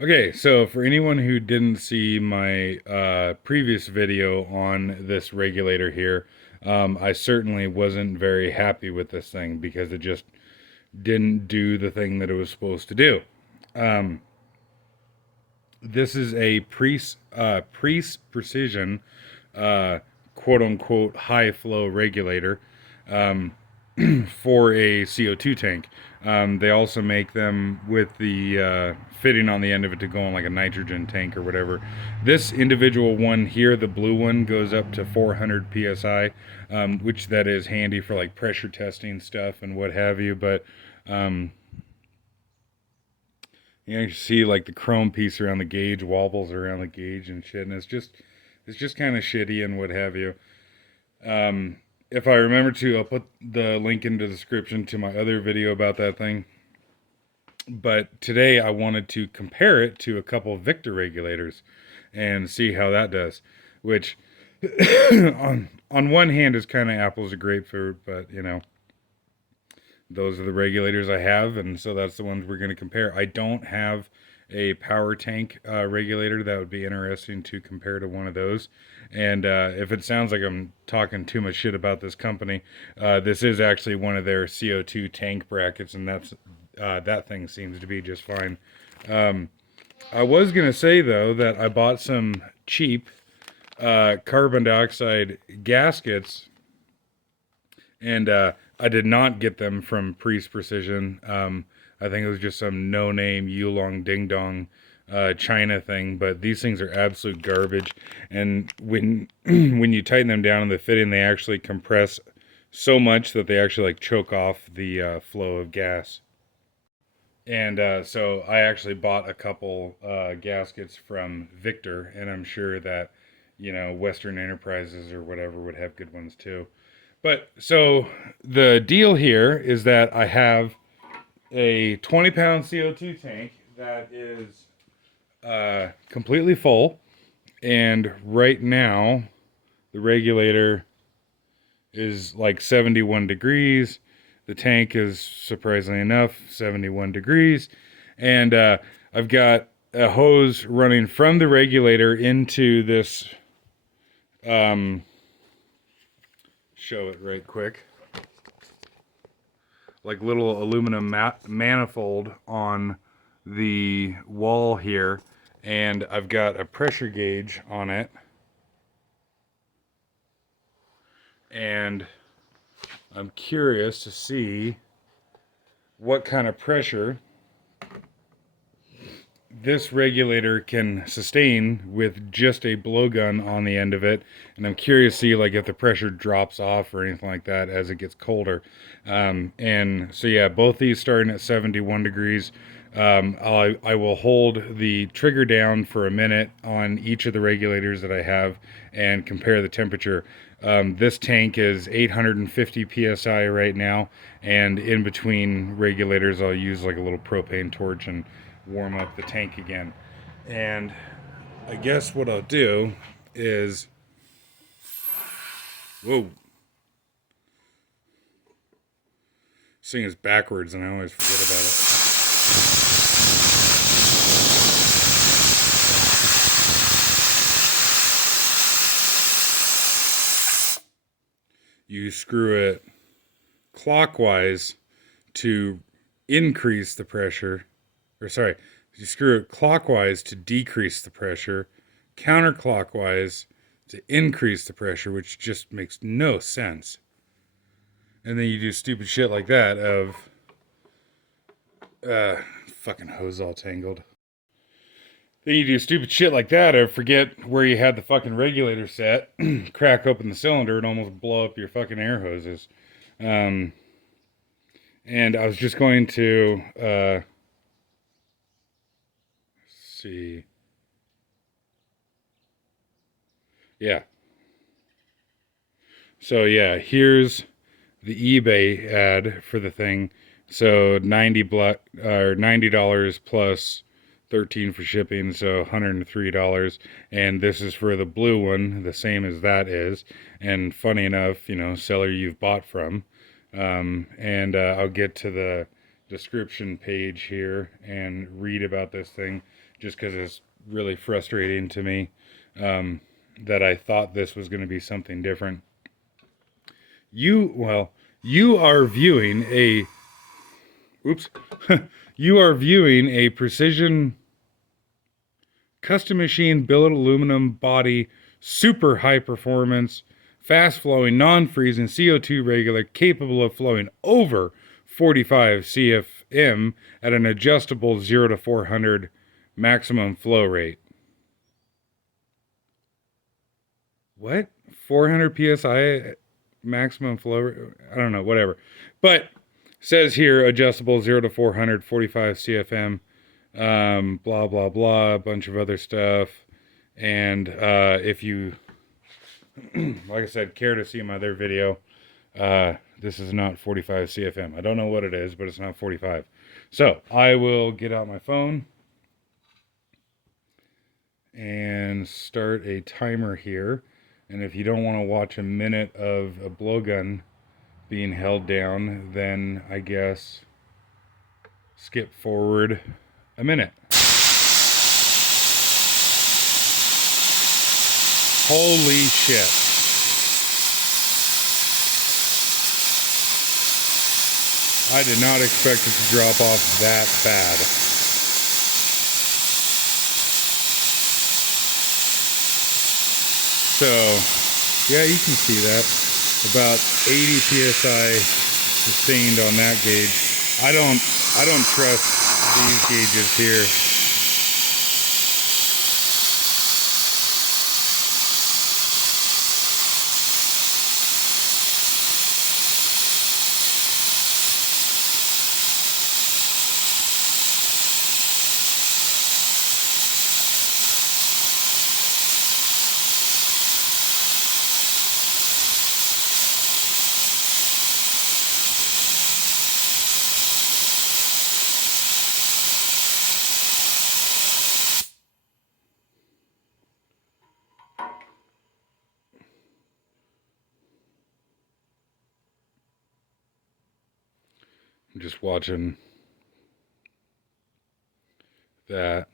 Okay, so for anyone who didn't see my previous video on this regulator here, I certainly wasn't very happy with this thing because it just didn't do the thing that it was supposed to do. Um, this is a Preece precision, uh, quote unquote, high flow regulator. Um, for a CO2 tank. They also make them with the fitting on the end of it to go on like a nitrogen tank or whatever. This individual one here, the blue one, goes up to 400 psi, which that is handy for like pressure testing stuff and what have you. But um, you see like the chrome piece around the gauge wobbles around the gauge and shit, and it's just kind of shitty and what have you. If I remember to, I'll put the link in the description to my other video about that thing. But today I wanted to compare it to a couple of Victor regulators and see how that does. Which, on one hand, is kind of apples to grapefruit, but those are the regulators I have, and so that's the ones we're going to compare. I don't have a power tank regulator that would be interesting to compare to one of those. And if it sounds like I'm talking too much shit about this company, this is actually one of their CO2 tank brackets, and that thing seems to be just fine. Um, I was gonna say though that I bought some cheap carbon dioxide gaskets, and I did not get them from Preece Precision. I think it was just some no-name Yulong Ding Dong China thing, but these things are absolute garbage. And when when you tighten them down in the fitting, they actually compress so much that they actually like choke off the flow of gas. And so I actually bought a couple gaskets from Victor, and I'm sure that Western Enterprises or whatever would have good ones too. But so the deal here is that I have a 20-pound CO2 tank that is completely full, and right now the regulator is like 71 degrees. The tank is, surprisingly enough, 71 degrees. And I've got a hose running from the regulator into this. Um, Show it right quick. Like little aluminum manifold on the wall here. And I've got a pressure gauge on it. And I'm curious to see what kind of pressure this regulator can sustain with just a blowgun on the end of it. And I'm curious to see like if the pressure drops off or anything like that as it gets colder. And so yeah, both these starting at 71 degrees. I will hold the trigger down for a minute on each of the regulators that I have and compare the temperature. This tank is 850 psi right now, and in between regulators I'll use like a little propane torch and warm up the tank again. And I guess what I'll do is, whoa, this thing is backwards and I always forget about it. You screw it clockwise to increase the pressure, or sorry, you screw it clockwise to decrease the pressure, counterclockwise to increase the pressure, which just makes no sense. And then you do stupid shit like that of fucking hose all tangled. Then you do stupid shit like that or forget where you had the fucking regulator set, crack open the cylinder and almost blow up your fucking air hoses. Um, and I was just going to see. Yeah. So yeah, here's the eBay ad for the thing. So 90 black or $90 plus 13 for shipping, so $103. And this is for the blue one, the same as that is. And funny enough, seller you've bought from. And I'll get to the description page here and read about this thing, just because it's really frustrating to me that I thought this was going to be something different. You are viewing a you are viewing a precision custom machine billet aluminum body, super high performance, fast flowing, non-freezing CO2 regulator capable of flowing over 45 CFM at an adjustable 0 to 400 maximum flow rate. What? 400 psi maximum flow rate? I don't know, whatever. But says here adjustable 0 to 400, 45 CFM, blah, blah, blah, a bunch of other stuff. And if you, like I said, care to see my other video, this is not 45 CFM. I don't know what it is, but it's not 45. So I will get out my phone and start a timer here. And if you don't want to watch a minute of a blowgun being held down, then I guess skip forward a minute. Holy shit. I did not expect it to drop off that bad. So, yeah, you can see that. About 80 psi sustained on that gauge. I don't trust these gauges here. I'm just watching that.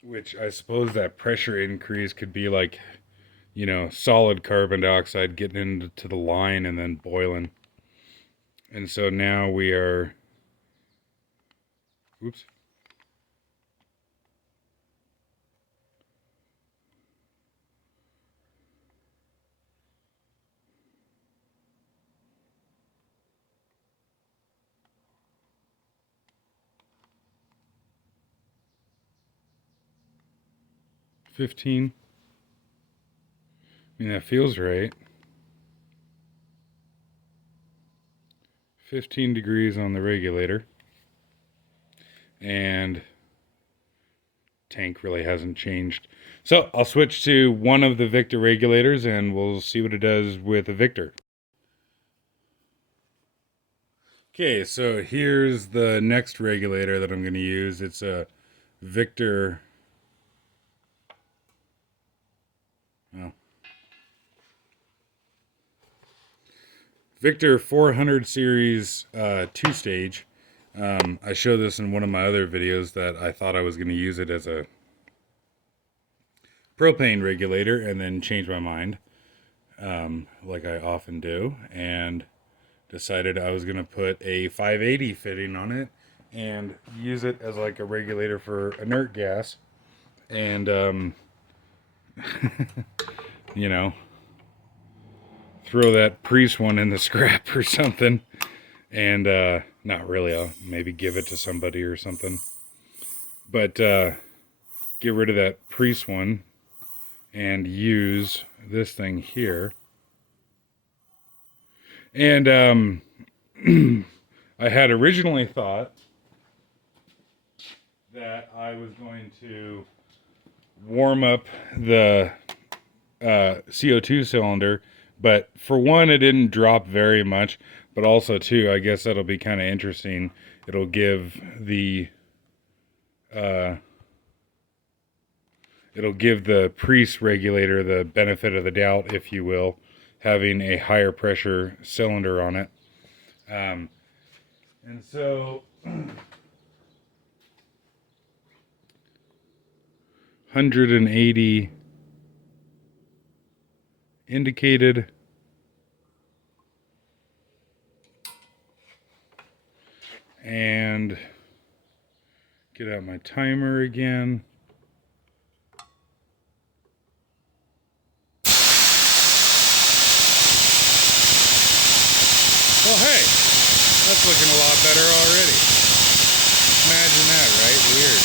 Which I suppose that pressure increase could be like, you know, solid carbon dioxide getting into the line and then boiling. And so now we are, oops. $15. I mean, that feels right. 15 degrees on the regulator. And tank really hasn't changed. So I'll switch to one of the Victor regulators and we'll see what it does with a Victor. Okay, so here's the next regulator that I'm going to use. It's a Victor. Oh. Victor 400 series 2-stage. I showed this in one of my other videos that I thought I was going to use it as a propane regulator and then change my mind, like I often do, and decided I was going to put a 580 fitting on it and use it as like a regulator for inert gas. And, you know, throw that preece one in the scrap or something. And not really, I'll maybe give it to somebody or something. But get rid of that preece one and use this thing here. And I had originally thought that I was going to warm up the CO2 cylinder, but for one, it didn't drop very much, but also two, I guess that'll be kind of interesting. It'll give the it'll give the preece regulator the benefit of the doubt, if you will, having a higher pressure cylinder on it. And so 180 indicated. And get out my timer again. Well, hey, that's looking a lot better already. Imagine that, right? Weird.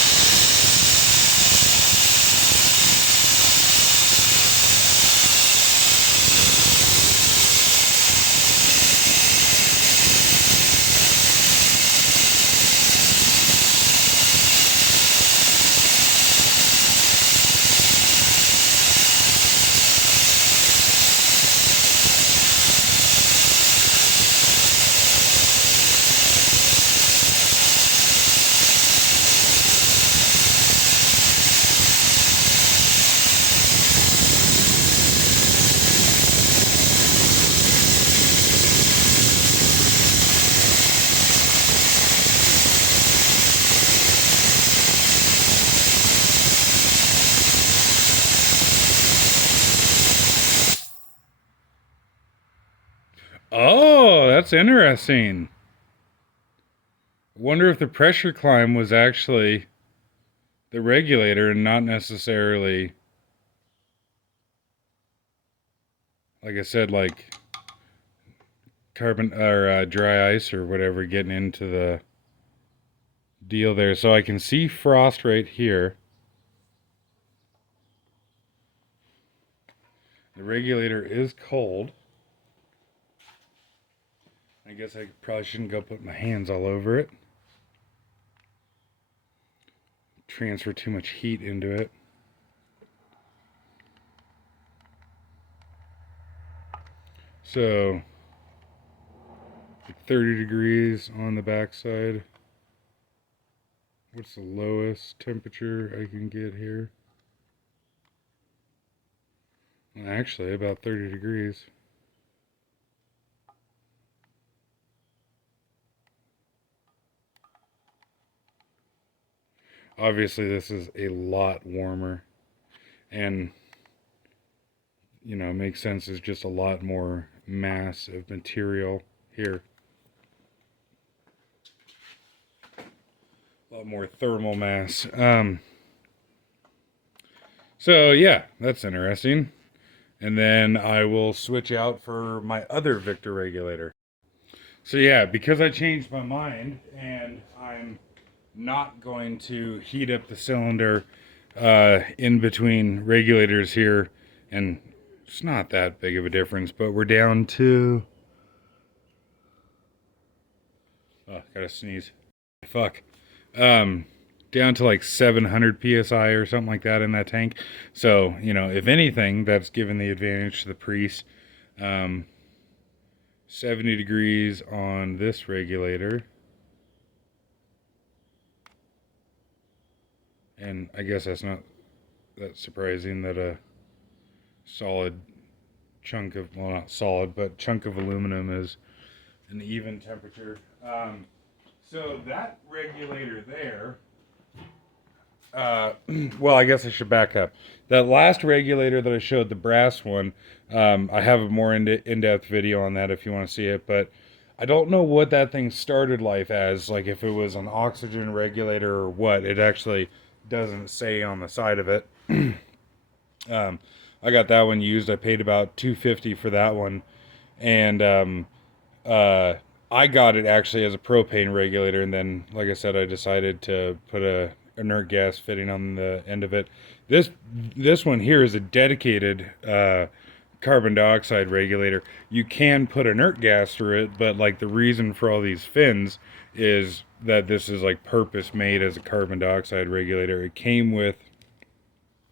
Oh, that's interesting. Wonder if the pressure climb was actually the regulator and not necessarily, like I said, like carbon or dry ice or whatever getting into the deal there. So I can see frost right here. The regulator is cold. I guess I probably shouldn't go put my hands all over it. Transfer too much heat into it. So 30 degrees on the backside. What's the lowest temperature I can get here? Actually, about 30 degrees. Obviously, this is a lot warmer. And, you know, it makes sense. There's just a lot more mass of material here. A lot more thermal mass. So, yeah, that's interesting. And then I will switch out for my other Victor regulator. So yeah, because I changed my mind and I'm not going to heat up the cylinder in between regulators here, and it's not that big of a difference, but we're down to, oh, gotta sneeze. Fuck. Down to like 700 psi or something like that in that tank. So, you know, if anything, that's given the advantage to the preece. 70 degrees on this regulator. And I guess that's not that surprising that a solid chunk of, well, not solid, but chunk of aluminum is an even temperature. So that regulator there, well, I guess I should back up. That last regulator that I showed, the brass one, I have a more in-depth video on that if you want to see it, but I don't know what that thing started life as, like if it was an oxygen regulator or what. It actually doesn't say on the side of it. I got that one used. I paid about $250 for that one, and I got it actually as a propane regulator, and then, like I said, I decided to put a inert gas fitting on the end of it. This one here is a dedicated carbon dioxide regulator. You can put inert gas through it, but like the reason for all these fins is that this is like purpose made as a carbon dioxide regulator. It came with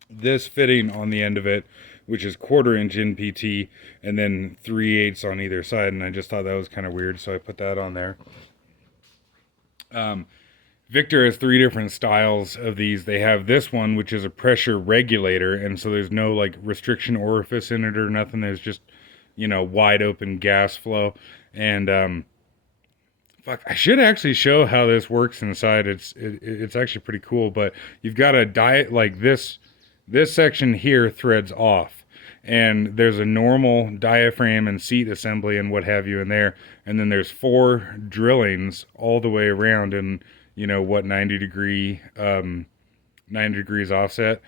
this fitting on the end of it, which is 1/4 inch NPT, and then 3/8 on either side, and I just thought that was kind of weird, so I put that on there. Victor has three different styles of these. They have this one, which is a pressure regulator, and so there's no like restriction orifice in it or nothing. There's just, wide open gas flow. And fuck, I should actually show how this works inside. It's actually pretty cool. But you've got a diet like this. This section here threads off, and there's a normal diaphragm and seat assembly and what have you in there, and then there's four drillings all the way around, and 90 degrees offset.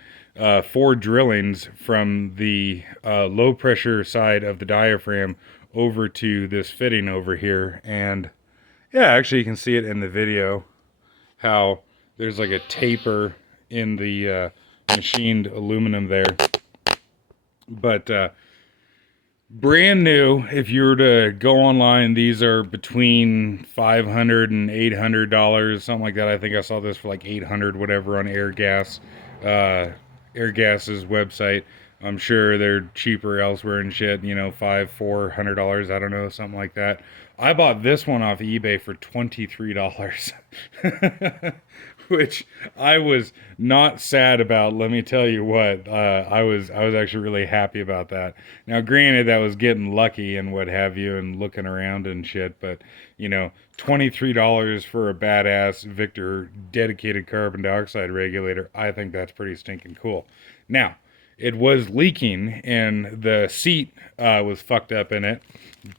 Four drillings from the low pressure side of the diaphragm over to this fitting over here. And yeah, actually you can see it in the video how there's like a taper in the machined aluminum there. But brand new, if you were to go online, these are between $500 and $800, something like that. I think I saw this for like 800 whatever on Airgas's website. I'm sure they're cheaper elsewhere and shit, $400, I don't know, something like that. I bought this one off eBay for $23. Which I was not sad about. Let me tell you what, I was actually really happy about that. Now, granted, that was getting lucky and what have you, and looking around and shit. But $23 for a badass Victor dedicated carbon dioxide regulator, I think that's pretty stinking cool. Now, it was leaking and the seat was fucked up in it,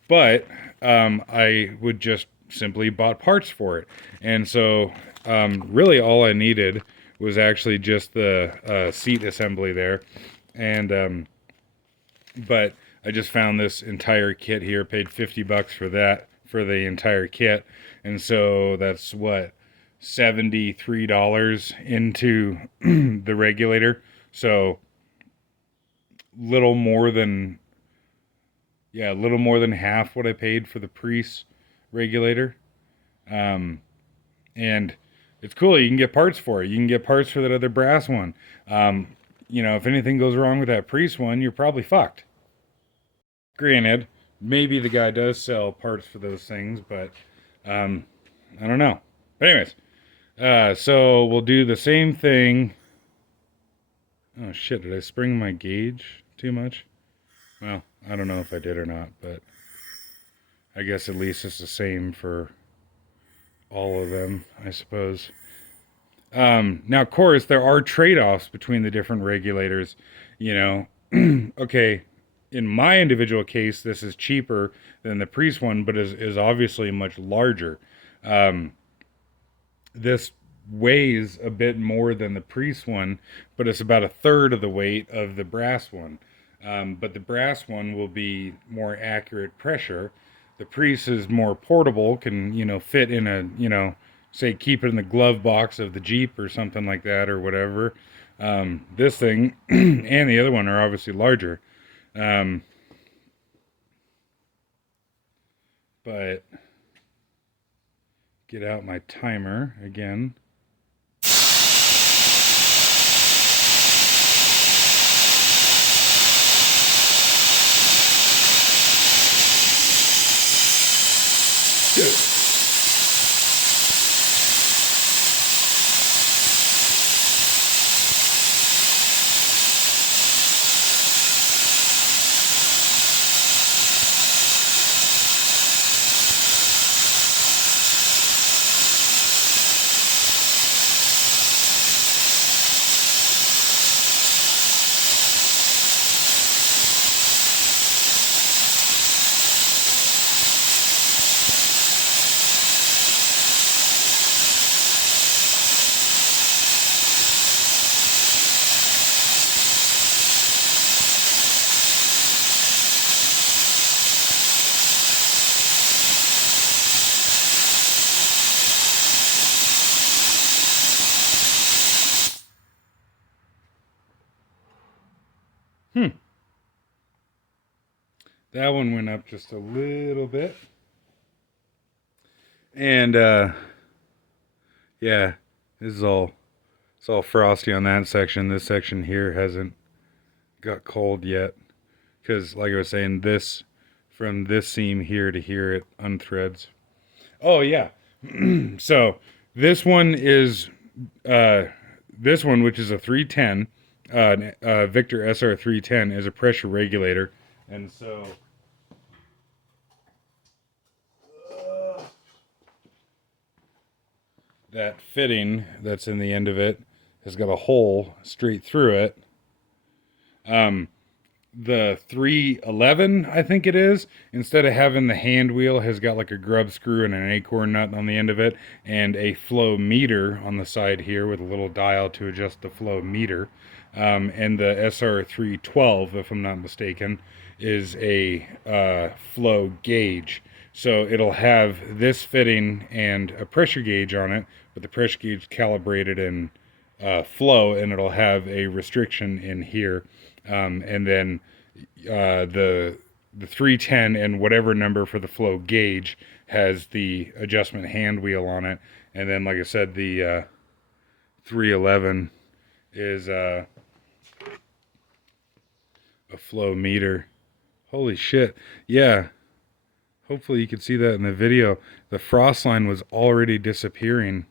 but I would just simply bought parts for it, and so. Really all I needed was actually just the seat assembly there. And but I just found this entire kit here, paid $50 for that, for the entire kit. And so that's what, $73 into the regulator. So little more than half what I paid for the Preece regulator. And it's cool. You can get parts for it. You can get parts for that other brass one. If anything goes wrong with that Preece one, you're probably fucked. Granted, maybe the guy does sell parts for those things, but I don't know. But anyways, so we'll do the same thing. Oh shit, did I spring my gauge too much? Well, I don't know if I did or not, but I guess at least it's the same for all of them, I suppose. Now, of course, there are trade-offs between the different regulators. Okay, in my individual case, this is cheaper than the Preece one, but is obviously much larger. This weighs a bit more than the Preece one, but it's about a third of the weight of the brass one. But the brass one will be more accurate pressure. The Preece is more portable, can, fit in a, say keep it in the glove box of the Jeep or something like that or whatever. This thing and the other one are obviously larger. But get out my timer again. That one went up just a little bit. And yeah, it's all frosty on that section. This section here hasn't got cold yet. Because like I was saying, this from this seam here to here it unthreads. Oh yeah. So This one is this one, which is a 310, Victor SR 310, is a pressure regulator, and so that fitting that's in the end of it has got a hole straight through it. The 311, I think it is, instead of having the hand wheel, has got like a grub screw and an acorn nut on the end of it, and a flow meter on the side here with a little dial to adjust the flow meter. And the SR312, if I'm not mistaken, is a flow gauge. So it'll have this fitting and a pressure gauge on it, with the pressure gauge calibrated in flow, and it'll have a restriction in here. And then the 310 and whatever number for the flow gauge has the adjustment hand wheel on it. And then, like I said, the 311 is a flow meter. Holy shit. Yeah. Hopefully you can see that in the video. The frost line was already disappearing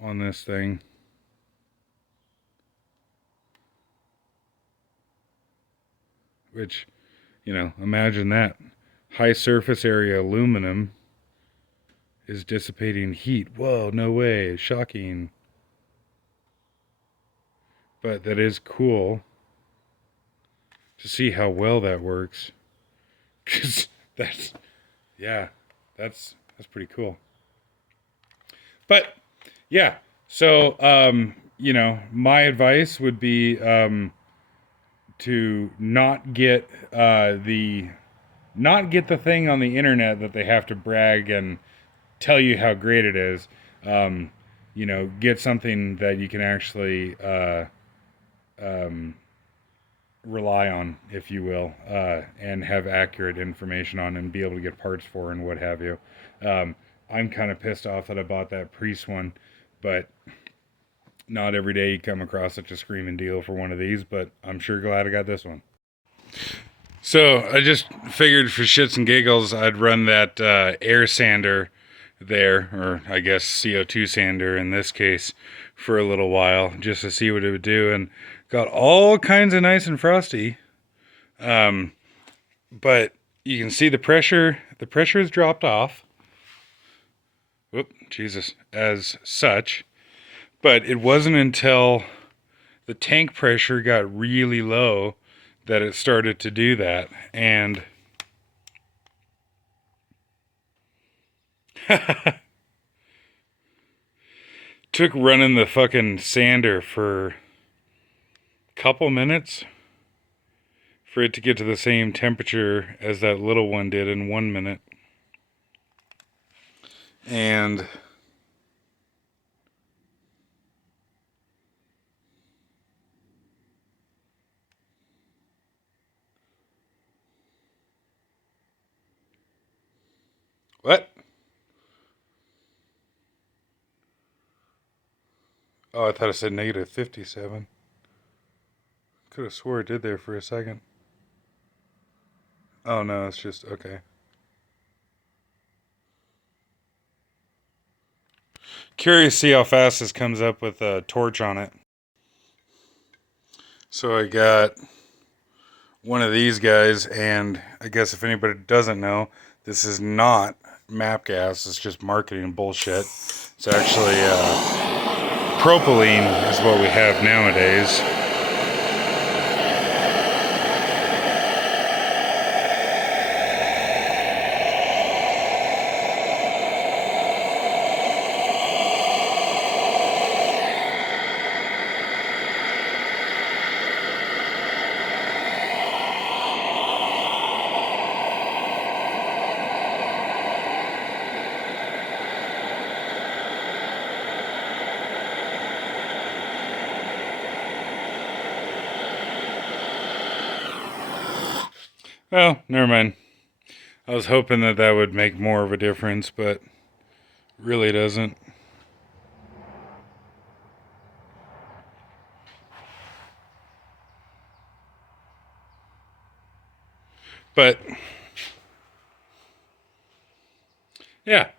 on this thing. Which, imagine that. High surface area aluminum is dissipating heat. Whoa, no way. Shocking. But that is cool to see how well that works. Because that's pretty cool. But, yeah. So, my advice would be to not get the thing on the internet that they have to brag and tell you how great it is. Get something that you can actually rely on, if you will, and have accurate information on and be able to get parts for and what have you. I'm kind of pissed off that I bought that Preece one, but not every day you come across such a screaming deal for one of these, but I'm sure glad I got this one. So I just figured for shits and giggles I'd run that air sander there, or I guess CO2 sander in this case, for a little while just to see what it would do, and got all kinds of nice and frosty. But you can see the pressure has dropped off. Whoop, Jesus, as such. But it wasn't until the tank pressure got really low that it started to do that. And took running the fucking sander for a couple minutes for it to get to the same temperature as that little one did in 1 minute. And what? Oh, I thought it said negative 57. Could have swore it did there for a second. Oh no, it's just okay. Curious to see how fast this comes up with a torch on it. So I got one of these guys, and I guess if anybody doesn't know, this is not MAP gas, it's just marketing bullshit. It's actually propylene is what we have nowadays. Well, never mind. I was hoping that would make more of a difference, but really doesn't. But yeah,